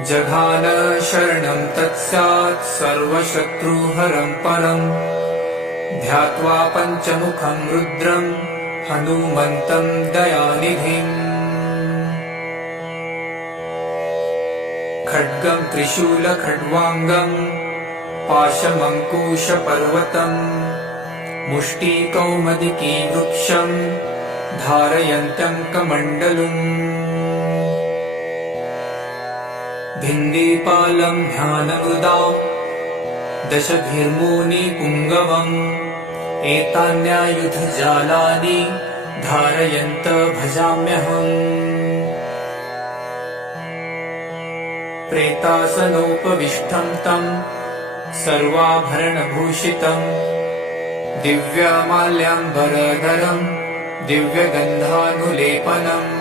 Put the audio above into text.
जघान शरणं तत्स्यात् सर्वशत्रुहरं परम् ध्यात्वा पञ्चमुखं रुद्रं हनुमन्तं दयानिधिम् खड्गं त्रिशूलखड्वाङ्गं पाशमङ्कुशपर्वतम् मुष्टिकौमदिकी वृक्षं धारयन्तं कमण्डलुम् भिन्दीपालं ध्यानमृदां दशभिर्मुनिपुङ्गवम् एतान्यायुधजालानि धारयन्त भजाम्यहम् प्रेतासनोपविष्टं तं सर्वाभरणभूषितं दिव्यमाल्याम्बरधरं दिव्यगन्धानुलेपनम्